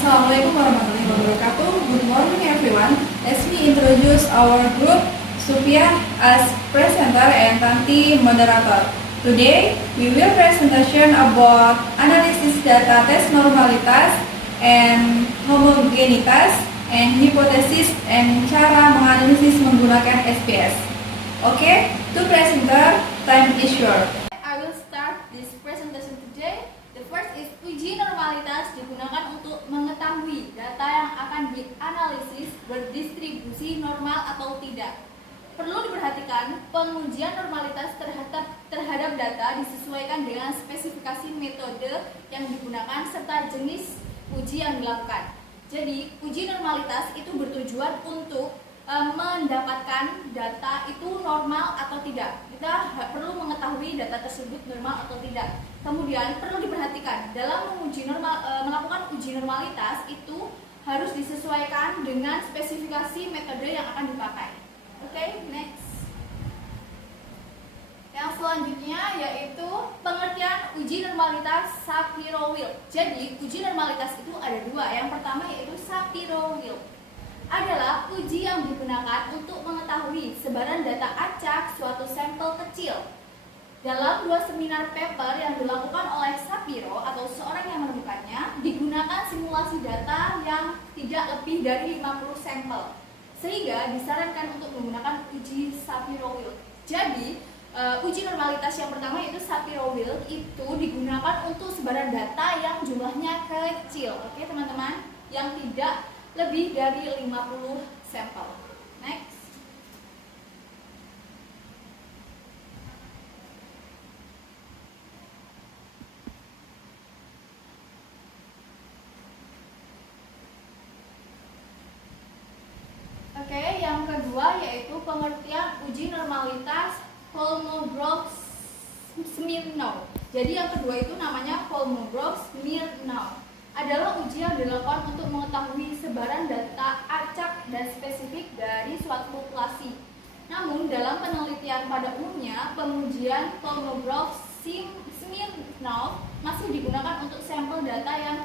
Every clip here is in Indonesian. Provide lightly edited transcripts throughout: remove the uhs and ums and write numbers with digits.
Assalamualaikum warahmatullahi wabarakatuh. Good morning everyone. Let me introduce our group, Sufia as presenter and Tanti moderator. Today we will presentation about analysis data test normalitas and homogenitas and hipotesis and cara menganalisis menggunakan SPS. Okay, to presenter, time is yours. I will start this presentation today. The first is uji normalitas digunakan untuk mengetahui data yang akan dianalisis berdistribusi normal atau tidak. Perlu diperhatikan, pengujian normalitas terhadap data disesuaikan dengan spesifikasi metode yang digunakan serta jenis uji yang dilakukan. Jadi, uji normalitas itu bertujuan untuk mendapatkan data itu normal atau tidak. Kita perlu mengetahui data tersebut normal atau tidak. Kemudian perlu diperhatikan dalam melakukan uji normalitas itu harus disesuaikan dengan spesifikasi metode yang akan dipakai. Oke, next. Yang selanjutnya yaitu pengertian uji normalitas Shapiro-Wilk. Jadi uji normalitas itu ada dua. Yang pertama yaitu Shapiro-Wilk adalah uji yang digunakan untuk mengetahui sebaran data acak suatu sampel kecil. Dalam dua seminar paper yang dilakukan oleh Shapiro atau seorang yang menemukannya, digunakan simulasi data yang tidak lebih dari 50 sampel, sehingga disarankan untuk menggunakan uji Shapiro-Wilk. Jadi, uji normalitas yang pertama yaitu Shapiro-Wilk itu digunakan untuk sebaran data yang jumlahnya kecil. Oke, teman-teman, yang tidak lebih dari 50 sampel. Next. Oke, yang kedua yaitu pengertian uji normalitas Kolmogorov-Smirnov. Jadi yang kedua itu namanya Kolmogorov-Smirnov. Adalah uji yang dilakukan untuk mengetahui sebaran data acak dan spesifik dari suatu populasi. Namun dalam penelitian pada umumnya, pengujian Kolmogorov-Smirnov masih digunakan untuk sampel data yang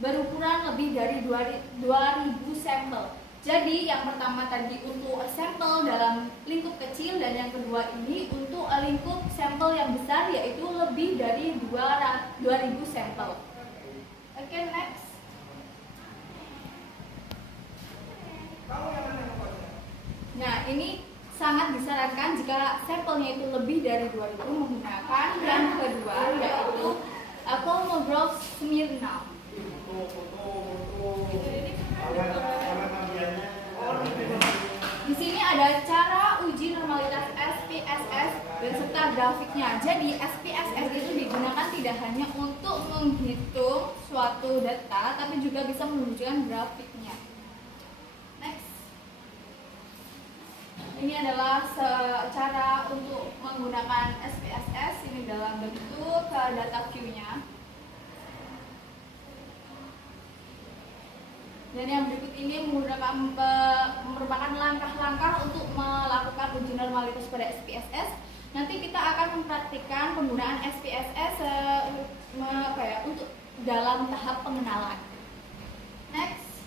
berukuran lebih dari 2000 sampel. Jadi yang pertama tadi untuk sampel dalam lingkup kecil dan yang kedua ini untuk lingkup sampel yang besar yaitu lebih dari 2000 sampel. Oke, next. Nah, ini sangat disarankan jika sampelnya itu lebih dari 2000 menggunakan yang kedua yaitu Kolmogorov-Smirnov. Di sini ada cara uji normalitas SPSS beserta grafiknya. Jadi SPSS itu digunakan tidak hanya untuk menghitung suatu data, tapi juga bisa menunjukkan grafiknya. Next. Ini adalah cara untuk menggunakan SPSS ini dalam bentuk data view-nya. Dan yang berikut ini merupakan langkah-langkah untuk melakukan uji normalitas pada SPSS. Nanti kita akan mempraktikkan penggunaan SPSS untuk dalam tahap pengenalan. Next.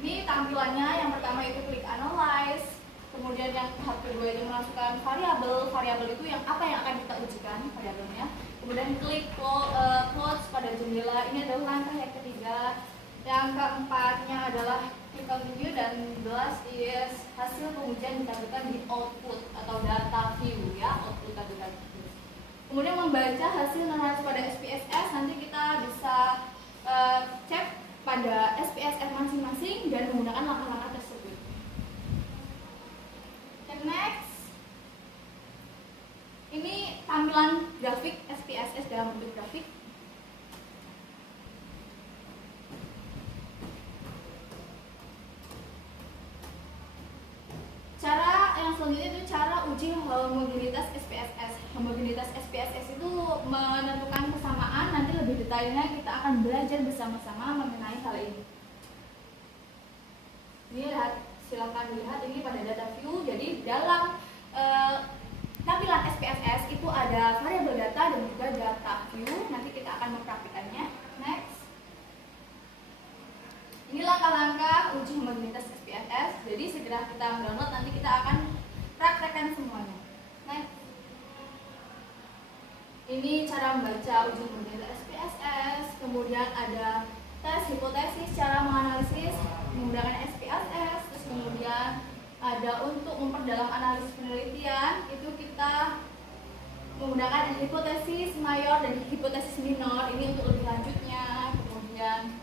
Ini tampilannya, yang pertama itu klik analyze. Kemudian yang tahap kedua itu memasukkan variabel. Variabel itu yang apa yang akan kita ujikan variabelnya. Kemudian klik close pada jendela. Ini adalah langkah yang ketiga. Yang keempatnya adalah klik continue dan last is hasil pengujian ditampilkan di output atau data view ya, output data view. Kemudian membaca hasil normalitas pada SPSS, nanti kita bisa cek pada SPSS masing-masing dan menggunakan langkah-langkah tersebut. And next, ini tampilan grafik SPSS dalam bentuk grafik. Cara yang selanjutnya itu cara uji homogenitas SPSS. Homogenitas SPSS itu menentukan kesamaan. Nanti lebih detailnya kita akan belajar bersama-sama mengenai hal ini. Ini silahkan lihat ini pada data view. Jadi dalam tampilan SPSS itu ada variabel data dan juga data view. Nanti kita akan mempraktikannya. Next. Ini langkah-langkah uji homogenitas SPSS. Jadi segera kita mendownload, nanti kita akan praktekkan semuanya. Next. Ini cara membaca uji homogenitas SPSS. Kemudian ada tes hipotesis, cara menganalisis menggunakan SPSS. Terus kemudian ada untuk memperdalam analisis penelitian, itu kita menggunakan hipotesis mayor dan hipotesis minor. Ini untuk lebih lanjutnya. Kemudian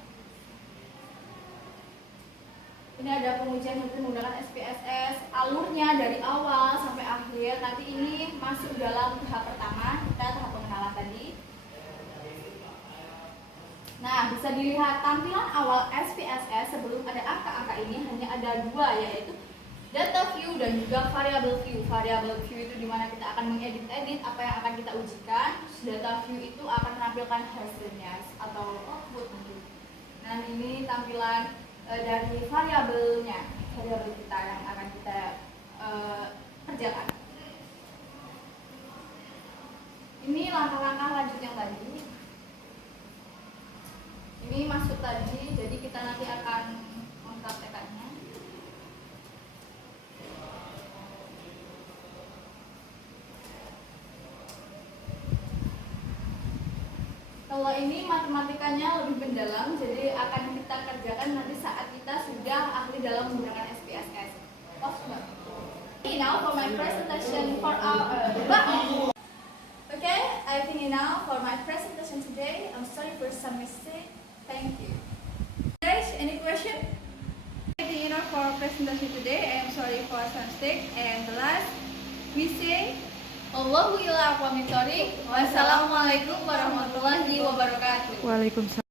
ini ada pengujian menggunakan SPSS, alurnya dari awal sampai akhir. Nanti ini masuk dalam tahap pertama, kita tahap pengenalan tadi. Nah, bisa dilihat tampilan awal SPSS sebelum ada angka-angka ini hanya ada dua, yaitu data view dan juga variable view. Variable view itu dimana kita akan mengedit-edit apa yang akan kita ujikan. Data view itu akan menampilkan hasilnya atau output mungkin. Dan ini tampilan dari variabelnya, variabel kita yang akan kita kerjakan. Ini langkah-langkah lanjut yang tadi. Ini masuk tadi, jadi kita nanti akan mempraktekannya. Kalau ini matematikanya lebih mendalam, jadi akan kita kerjakan nanti saat kita sudah ahli dalam menggunakan SPSS. Now for my presentation for okay, I think now for my presentation today. I'm sorry for some mistake. Thank you. Guys, any question? I think enough for our presentation today. I am sorry for some mistake. And the last, we say Allahu a'lam bishawab. Wassalamualaikum warahmatullahi wabarakatuh. Waalaikumsalam.